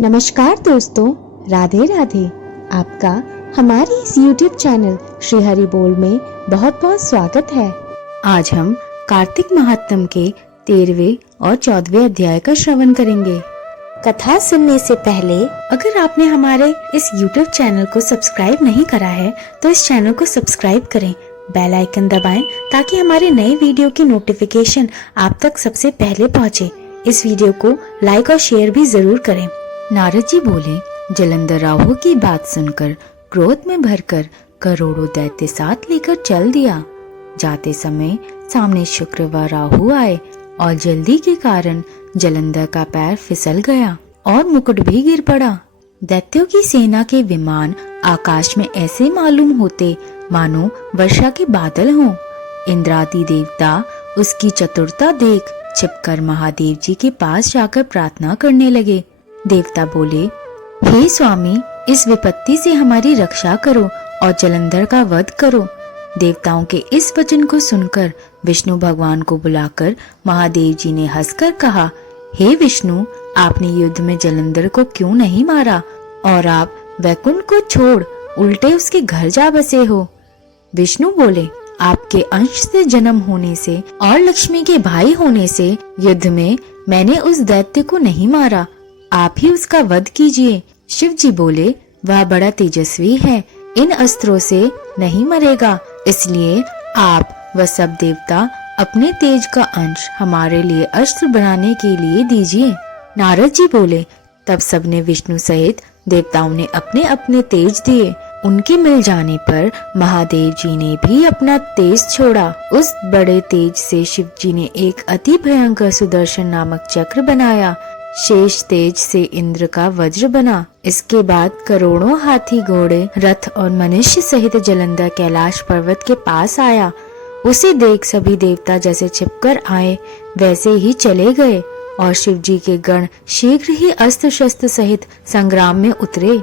नमस्कार दोस्तों, राधे राधे। आपका हमारे इस YouTube चैनल श्री हरि बोल में बहुत बहुत स्वागत है। आज हम कार्तिक महात्म के 13वें और 14वें अध्याय का श्रवण करेंगे। कथा सुनने से पहले अगर आपने हमारे इस YouTube चैनल को सब्सक्राइब नहीं करा है तो इस चैनल को सब्सक्राइब करें, बेल आइकन दबाएं ताकि हमारे नए वीडियो की नोटिफिकेशन आप तक सबसे पहले पहुंचे। इस वीडियो को लाइक और शेयर भी जरूर करें। नारद जी बोले, जलंधर राहु की बात सुनकर क्रोध में भरकर करोड़ों दैत्य साथ लेकर चल दिया। जाते समय सामने शुक्र व राहु आए और जल्दी के कारण जलंधर का पैर फिसल गया और मुकुट भी गिर पड़ा। दैत्यों की सेना के विमान आकाश में ऐसे मालूम होते मानो वर्षा के बादल हों। इंद्रादि देवता उसकी चतुरता देख छिपकर महादेव जी के पास जाकर प्रार्थना करने लगे। देवता बोले, हे स्वामी, इस विपत्ति से हमारी रक्षा करो और जलंधर का वध करो। देवताओं के इस वचन को सुनकर विष्णु भगवान को बुलाकर महादेव जी ने हंसकर कहा, हे विष्णु, आपने युद्ध में जलंधर को क्यों नहीं मारा और आप वैकुंठ को छोड़ उल्टे उसके घर जा बसे हो। विष्णु बोले, आपके अंश से जन्म होने से और लक्ष्मी के भाई होने से युद्ध में मैंने उस दैत्य को नहीं मारा, आप ही उसका वध कीजिए। शिव जी बोले, वह बड़ा तेजस्वी है, इन अस्त्रों से नहीं मरेगा, इसलिए आप व सब देवता अपने तेज का अंश हमारे लिए अस्त्र बनाने के लिए दीजिए। नारद जी बोले, तब सबने विष्णु सहित देवताओं ने अपने अपने तेज दिए। उनके मिल जाने पर महादेव जी ने भी अपना तेज छोड़ा। उस बड़े तेज से शिव जी ने एक अति भयंकर सुदर्शन नामक चक्र बनाया। शेष तेज से इंद्र का वज्र बना। इसके बाद करोड़ों हाथी, घोड़े, रथ और मनुष्य सहित जलंधर कैलाश पर्वत के पास आया। उसे देख सभी देवता जैसे छिपकर आए वैसे ही चले गए और शिव जी के गण शीघ्र ही अस्त्र शस्त्र सहित संग्राम में उतरे।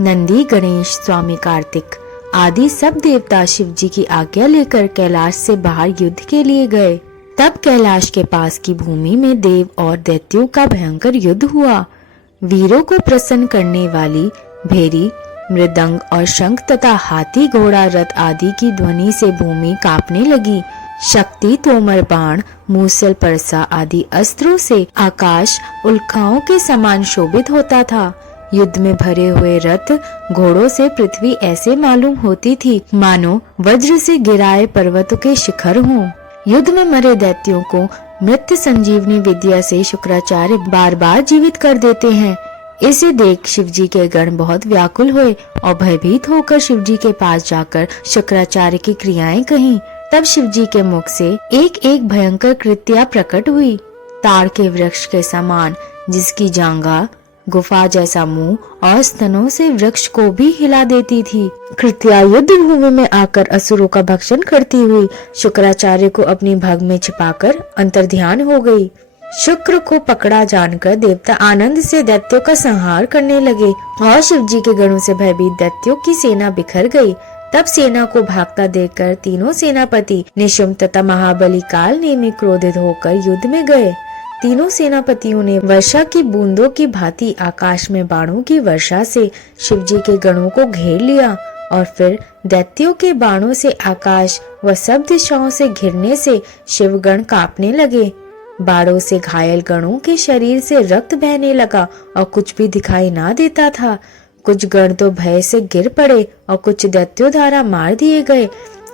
नंदी, गणेश, स्वामी कार्तिक आदि सब देवता शिव जी की आज्ञा लेकर कैलाश से बाहर युद्ध के लिए गए। तब कैलाश के पास की भूमि में देव और दैत्यों का भयंकर युद्ध हुआ। वीरों को प्रसन्न करने वाली भेरी, मृदंग और शंख तथा हाथी, घोड़ा, रथ आदि की ध्वनि से भूमि कांपने लगी। शक्ति, तोमर, बाण, मूसल, परसा आदि अस्त्रों से आकाश उल्काओं के समान शोभित होता था। युद्ध में भरे हुए रथ, घोड़ों से पृथ्वी ऐसे मालूम होती थी मानो वज्र से गिराए पर्वतों के शिखर हों। युद्ध में मरे दैत्यों को मृत्यु संजीवनी विद्या से शुक्राचार्य बार बार जीवित कर देते हैं। इसे देख शिव जी के गण बहुत व्याकुल हुए और भयभीत होकर शिव जी के पास जाकर शुक्राचार्य की क्रियाएं कहीं। तब शिव जी के मुख से एक एक भयंकर कृत्या प्रकट हुई। ताड़ के वृक्ष के समान जिसकी जांघा गुफा जैसा मुंह और स्तनों से वृक्ष को भी हिला देती थी। कृत्या युद्ध भूमि में आकर असुरों का भक्षण करती हुई शुक्राचार्य को अपनी भग में छिपाकर अंतर्ध्यान हो गई। शुक्र को पकड़ा जानकर देवता आनंद से दैत्यों का संहार करने लगे और शिव जी के गणों से भयभीत दैत्यों की सेना बिखर गई। तब सेना को भागता देखकर तीनों सेनापति निशुम्भ तथा महाबली काल नेमि क्रोधित होकर युद्ध में गए। तीनों सेनापतियों ने वर्षा की बूंदों की भांति आकाश में बाणों की वर्षा से शिव जी के गणों को घेर लिया और फिर दैत्यों के बाणों से आकाश व सब दिशाओं से घिरने से शिवगण कांपने लगे। बाणों से घायल गणों के शरीर से रक्त बहने लगा और कुछ भी दिखाई ना देता था। कुछ गण तो भय से गिर पड़े और कुछ दैत्यों द्वारा मार दिए गए।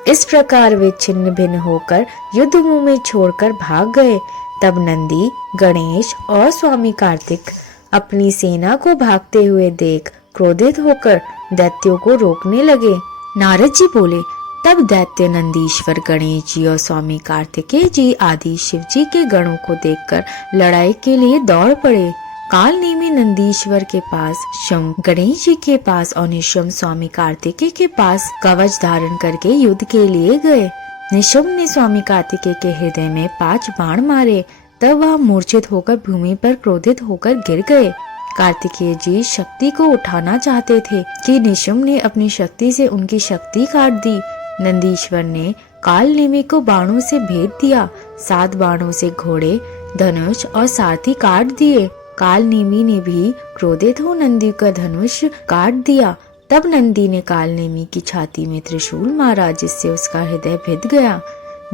इस प्रकार वे छिन्न भिन्न होकर युद्ध भूमि छोड़कर भाग गए। तब नंदी, गणेश और स्वामी कार्तिक अपनी सेना को भागते हुए देख क्रोधित होकर दैत्यों को रोकने लगे। नारद जी बोले, तब दैत्य नंदीश्वर, गणेश जी और स्वामी कार्तिकेय जी आदि शिव जी के गणों को देखकर लड़ाई के लिए दौड़ पड़े। काल नेमि नंदीश्वर के पास, शंख गणेश जी के पास और निशुम्भ स्वामी कार्तिकेय के पास कवच धारण करके युद्ध के लिए गए। निशुम्भ ने स्वामी कार्तिकेय के हृदय में 5 बाण मारे। तब वह मूर्छित होकर भूमि पर क्रोधित होकर गिर गए। कार्तिकेय जी शक्ति को उठाना चाहते थे कि निशुम्भ ने अपनी शक्ति से उनकी शक्ति काट दी। नंदीश्वर ने काल नेमि को बाणों से भेद दिया। 7 बाणों से घोड़े, धनुष और सारथी काट दिए। काल नेमी ने भी क्रोधित हो नंदी का धनुष काट दिया। तब नंदी ने काल नेमी की छाती में त्रिशूल मारा, जिससे उसका हृदय भिद गया।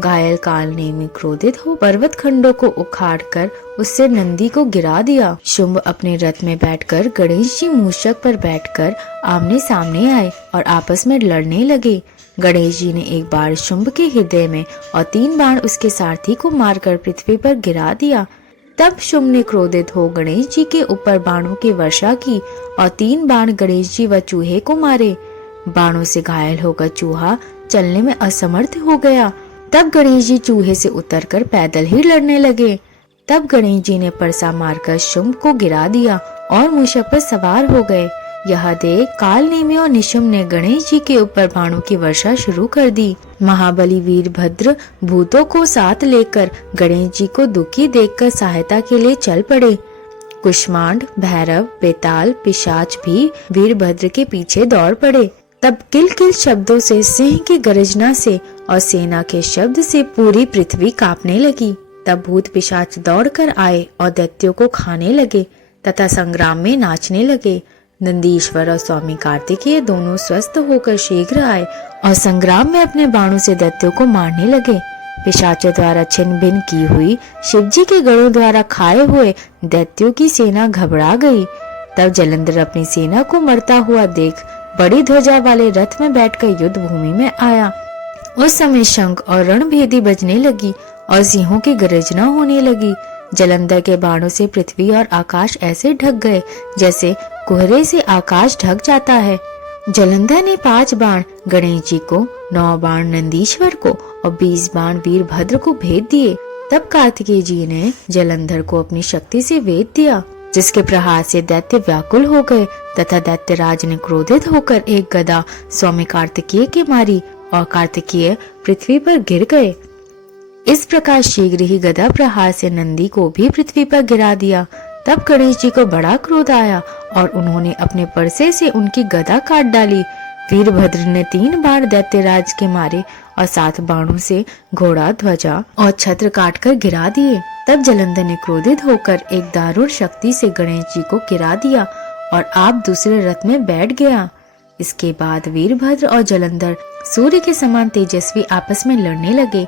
घायल काल नेमी क्रोधित हो पर्वत खंडों को उखाड़कर उससे नंदी को गिरा दिया। शुंभ अपने रथ में बैठकर गणेश जी मूषक पर बैठकर आमने सामने आए और आपस में लड़ने लगे। गणेश जी ने एक बाण शुंभ के हृदय में और 3 बाण उसके सारथी को मारकर पृथ्वी पर गिरा दिया। तब शुंभ ने क्रोधित हो गणेश जी के ऊपर बाणों की वर्षा की और 3 बाण गणेश जी व चूहे को मारे। बाणों से घायल होकर चूहा चलने में असमर्थ हो गया। तब गणेश जी चूहे से उतरकर पैदल ही लड़ने लगे। तब गणेश जी ने परसा मारकर शुंभ को गिरा दिया और मूषक पर सवार हो गए। यह देख काल नेमी और निशुंभ ने गणेश जी के ऊपर बाणों की वर्षा शुरू कर दी। महाबली वीरभद्र भूतों को साथ लेकर गणेश जी को दुखी देखकर सहायता के लिए चल पड़े। कुष्मांड, भैरव, बेताल, पिशाच भी वीरभद्र के पीछे दौड़ पड़े। तब किल किल शब्दों से, सिंह की गर्जना से और सेना के शब्द से पूरी पृथ्वी कांपने लगी। तब भूत पिशाच दौड़कर आए और दैत्यों को खाने लगे तथा संग्राम में नाचने लगे। नंदीश्वर और स्वामी कार्तिकेय दोनों स्वस्थ होकर शीघ्र आए और संग्राम में अपने बाणों से दैत्यों को मारने लगे। पिशाचों द्वारा छिन्न भिन्न की हुई, शिवजी के गणों द्वारा खाए हुए दैत्यों की सेना घबरा गई। तब जलंधर अपनी सेना को मरता हुआ देख बड़ी ध्वजा वाले रथ में बैठकर युद्ध भूमि में आया। उस समय शंख और रणभेदी बजने लगी और सिंहों की गर्जना होने लगी। जलंधर के बाणों से पृथ्वी और आकाश ऐसे ढक गए जैसे कोहरे से आकाश ढक जाता है। जलंधर ने 5 बाण गणेश जी को, 9 बाण नंदीश्वर को और 20 बाण वीरभद्र को भेद दिए। तब कार्तिकेय जी ने जलंधर को अपनी शक्ति से वेद दिया, जिसके प्रहार से दैत्य व्याकुल हो गए तथा दैत्यराज ने क्रोधित होकर एक गदा स्वामी कार्तिकेय के मारी और कार्तिकेय पृथ्वी पर गिर गए। इस प्रकार शीघ्र ही गदा प्रहार से नंदी को भी पृथ्वी पर गिरा दिया। तब गणेश जी को बड़ा क्रोध आया और उन्होंने अपने परसे से उनकी गदा काट डाली। वीरभद्र ने 3 बाण दैत्यराज के मारे और 7 बाणों से घोड़ा, ध्वजा और छत्र काटकर गिरा दिए। तब जलंधर ने क्रोधित होकर एक दारुण शक्ति से गणेश जी को गिरा दिया और आप दूसरे रथ में बैठ गया। इसके बाद वीरभद्र और जलंधर सूर्य के समान तेजस्वी आपस में लड़ने लगे।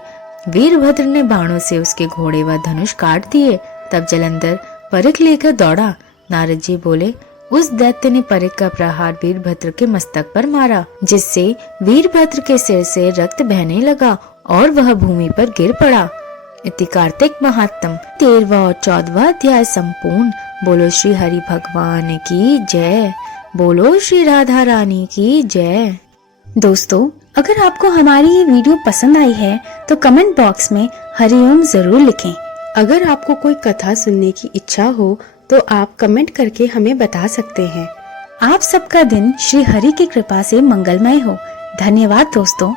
वीरभद्र ने बाणों से उसके घोड़े व धनुष काट दिए। तब जलंधर परिख लेकर दौड़ा। नारद जी बोले, उस दैत्य ने परिख का प्रहार वीरभद्र के मस्तक पर मारा, जिससे वीरभद्र के सिर से रक्त बहने लगा और वह भूमि पर गिर पड़ा। इति कार्तिक महात्म 13वां और 14वां अध्याय संपूर्ण। बोलो श्री हरि भगवान की जय। बोलो श्री राधा रानी की जय। दोस्तों, अगर आपको हमारी ये वीडियो पसंद आई है तो कमेंट बॉक्स में हरिओम जरूर लिखें। अगर आपको कोई कथा सुनने की इच्छा हो तो आप कमेंट करके हमें बता सकते हैं। आप सबका दिन श्री हरि की कृपा से मंगलमय हो। धन्यवाद दोस्तों।